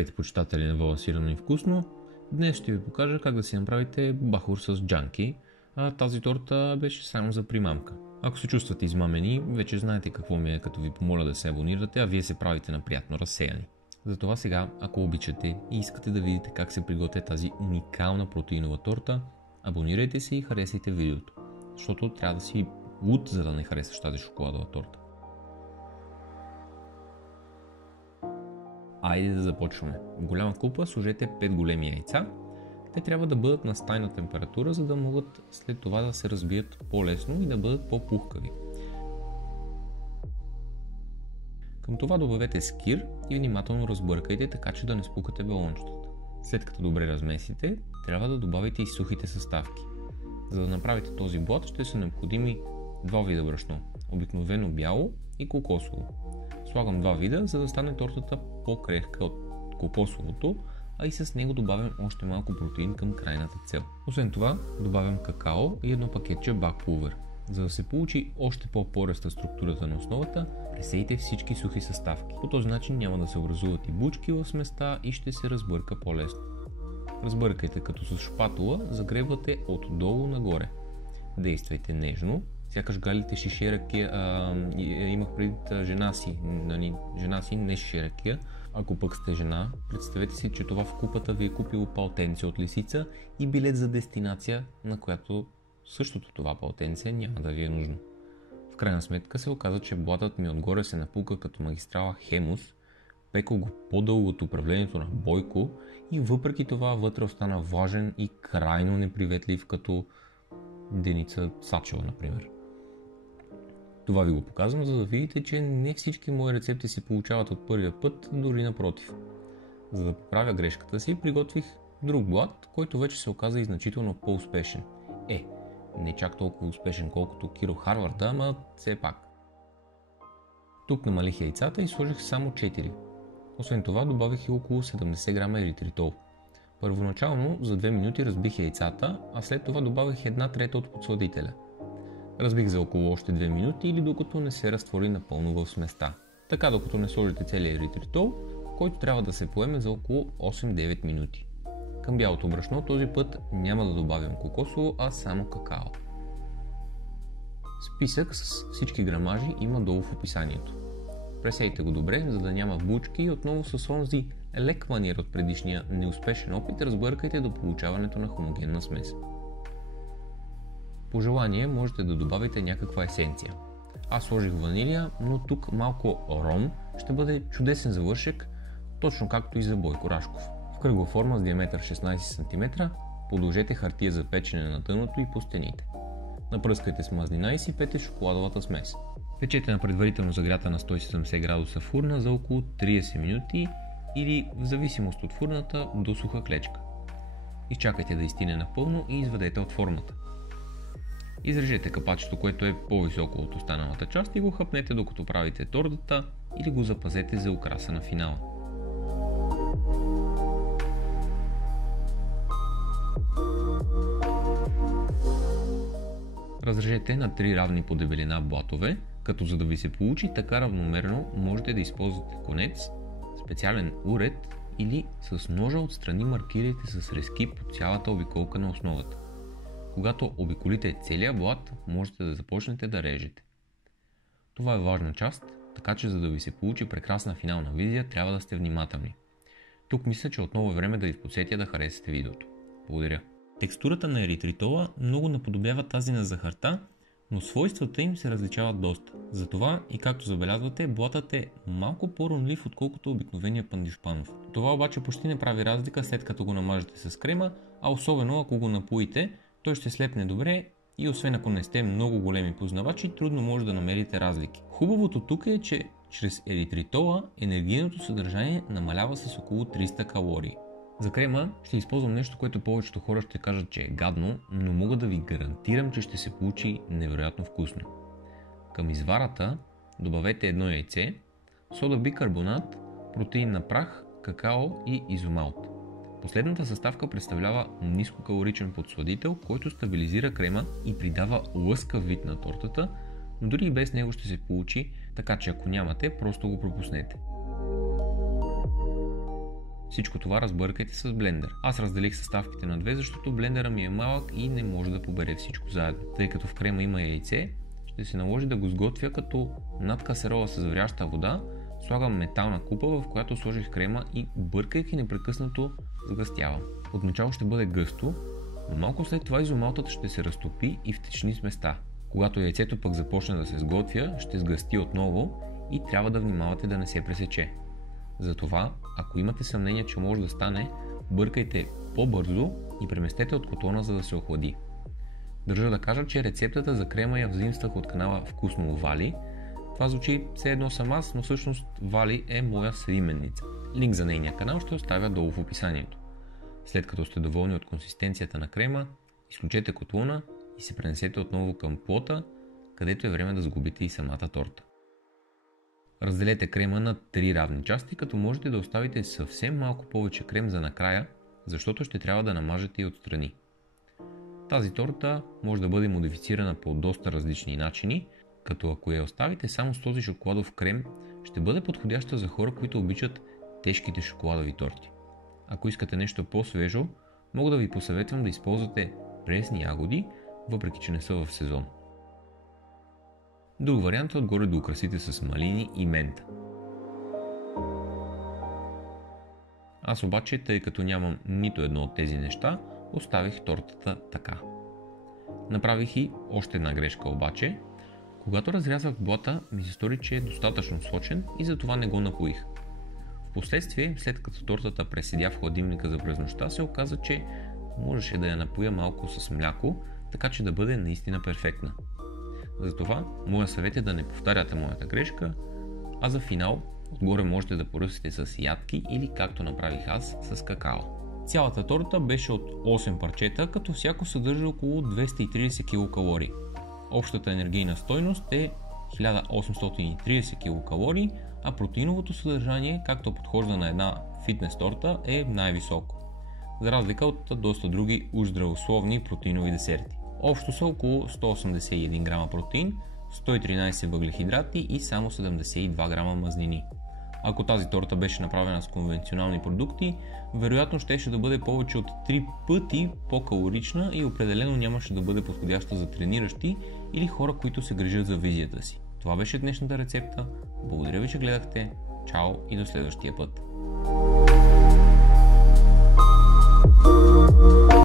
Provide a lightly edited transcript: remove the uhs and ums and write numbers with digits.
Здравейте, почитатели на Балансирано и вкусно! Днес ще ви покажа как да си направите бахор с джанки, а тази торта беше само за примамка. Ако се чувствате измамени, вече знаете какво ми е, като ви помоля да се абонирате, а вие се правите на приятно разсеяни. Затова сега, ако обичате и искате да видите как се приготвя тази уникална протеинова торта, абонирайте се и харесайте видеото, защото трябва да си луд, за да не харесаш тази шоколадова торта. Айде да започваме. В голяма купа сложете 5 големи яйца. Те трябва да бъдат на стайна температура, за да могат след това да се разбият по-лесно и да бъдат по-пухкави. Към това добавете скир и внимателно разбъркайте, така че да не спукате балончетата. След като добре размесите, трябва да добавите и сухите съставки. За да направите този блат ще са необходими два вида брашно. Обикновено бяло и кокосово. Слагам два вида, за да стане тортата по-крехка от кокосовото, а и с него добавям още малко протеин към крайната цел. Освен това, добавям какао и едно пакетче бакпулвер. За да се получи още по-пореста структурата на основата, пресейте всички сухи съставки. По този начин няма да се образуват и бучки в сместа и ще се разбърка по-лесно. Разбъркайте, като с шпатула загребвате отдолу нагоре. Действайте нежно, сякаш галите шише ракия. Имах преди жена си, не шише ракия. Ако пък сте жена, представете си, че това в купата ви е купило палтенце от лисица и билет за дестинация, на която същото това палтенце няма да ви е нужно. В крайна сметка се оказа, че блатът ми отгоре се напука като магистрала Хемус, пекал го по-дълго от управлението на Бойко и въпреки това вътре остана влажен и крайно неприветлив като Деница Сачева, например. Това ви го показвам, за да видите, че не всички мои рецепти се получават от първия път, дори напротив. За да поправя грешката си, приготвих друг блат, който вече се оказа и значително по-успешен. Не чак толкова успешен, колкото Киро Харварда, ама все пак. Тук намалих яйцата и сложих само 4. Освен това добавих и около 70 грама еритритол. Първоначално за 2 минути разбих яйцата, а след това добавих 1/3 от подсладителя. Разбих за около още 2 минути или докато не се разтвори напълно в сместа. Така докато не сложите целия еритритол, който трябва да се поеме за около 8-9 минути. Към бялото брашно този път няма да добавям кокосово, а само какао. Списък с всички грамажи има долу в описанието. Пресейте го добре, за да няма бучки и отново с онзи лек маниер от предишния неуспешен опит разбъркайте до получаването на хомогенна смес. По желание можете да добавите някаква есенция. Аз сложих ванилия, но тук малко ром ще бъде чудесен завършек, точно както и за Бойко Рашков. В кръгла форма с диаметър 16 см подложете хартия за печене на дъното и по стените. Напръскайте с мазнина и сипете шоколадовата смес. Печете на предварително загрята на 170 градуса фурна за около 30 минути или в зависимост от фурната до суха клечка. Изчакайте да изстине напълно и извадете от формата. Изрежете капачето, което е по-високо от останалата част и го хъпнете докато правите тортата или го запазете за украса на финала. Разрежете на 3 равни по дебелина блатове, като за да ви се получи така равномерно можете да използвате конец, специален уред или с ножа отстрани маркирайте с резки по цялата обиколка на основата. Когато обиколите целия блат, можете да започнете да режете. Това е важна част, така че за да ви се получи прекрасна финална визия, трябва да сте внимателни. Тук мисля, че отново е време да ви подсетя да харесате видеото. Благодаря. Текстурата на еритритола много наподобява тази на захарта, но свойствата им се различават доста. Затова и както забелязвате, блатът е малко по-ронлив отколкото обикновения пандишпанов. Това обаче почти не прави разлика след като го намажете с крема, а особено ако го напоите, той ще слепне добре и освен ако не сте много големи познавачи, трудно може да намерите разлики. Хубавото тук е, че чрез еритритола енергийното съдържание намалява с около 300 калории. За крема ще използвам нещо, което повечето хора ще кажат, че е гадно, но мога да ви гарантирам, че ще се получи невероятно вкусно. Към изварата добавете едно яйце, сода бикарбонат, протеин на прах, какао и изомалт. Последната съставка представлява нискокалоричен подсладител, който стабилизира крема и придава лъскав вид на тортата, но дори и без него ще се получи, така че ако нямате, просто го пропуснете. Всичко това разбъркайте с блендер. Аз разделих съставките на две, защото блендера ми е малък и не може да побере всичко заедно. Тъй като в крема има яйце, ще се наложи да го сготвя, като над касерола с вряща вода слагам метална купа, в която сложих крема и бъркайки непрекъснато сгъстявам. Отначало ще бъде гъсто, но малко след това изомалтата ще се разтопи и втечни с места. Когато яйцето пък започне да се сготвя, ще сгъсти отново и трябва да внимавате да не се пресече. Затова, ако имате съмнение, че може да стане, бъркайте по-бързо и преместете от котлона, за да се охлади. Държа да кажа, че рецептата за крема я взаимствах от канала Вкусно Вали. Това звучи все едно съм аз, но всъщност Вали е моя съименница. Линк за нейния канал ще оставя долу в описанието. След като сте доволни от консистенцията на крема, изключете котлона и се пренесете отново към плота, където е време да сгубите и самата торта. Разделете крема на 3 равни части, като можете да оставите съвсем малко повече крем за накрая, защото ще трябва да намажете и отстрани. Тази торта може да бъде модифицирана по доста различни начини, като ако я оставите само с този шоколадов крем, ще бъде подходяща за хора, които обичат тежките шоколадови торти. Ако искате нещо по-свежо, мога да ви посъветвам да използвате пресни ягоди, въпреки че не са в сезон. Друг вариант е отгоре да украсите с малини и мента. Аз обаче, тъй като нямам нито едно от тези неща, оставих тортата така. Направих и още една грешка обаче. Когато разрязвах блата, ми се стори, че е достатъчно сочен и затова не го напоих. Впоследствие, след като тортата преседя в хладилника за през нощта, се оказа, че можеше да я напоя малко с мляко, така че да бъде наистина перфектна. Затова, моя съвет е да не повтаряте моята грешка, а за финал, отгоре можете да поръсите с ядки или както направих аз, с какао. Цялата торта беше от 8 парчета, като всяко съдържа около 230 килокалории. Общата енергийна стойност е 1830 килокалории, а протеиновото съдържание, както подхожда на една фитнес торта, е най-високо, за разлика от доста други уж здравословни протеинови десерти. Общо са около 181 грама протеин, 113 въглехидрати и само 72 грама мазнини. Ако тази торта беше направена с конвенционални продукти, вероятно щеше да бъде повече от 3 пъти по-калорична и определено нямаше да бъде подходяща за трениращи или хора, които се грижат за визията си. Това беше днешната рецепта. Благодаря ви, че гледахте. Чао и до следващия път.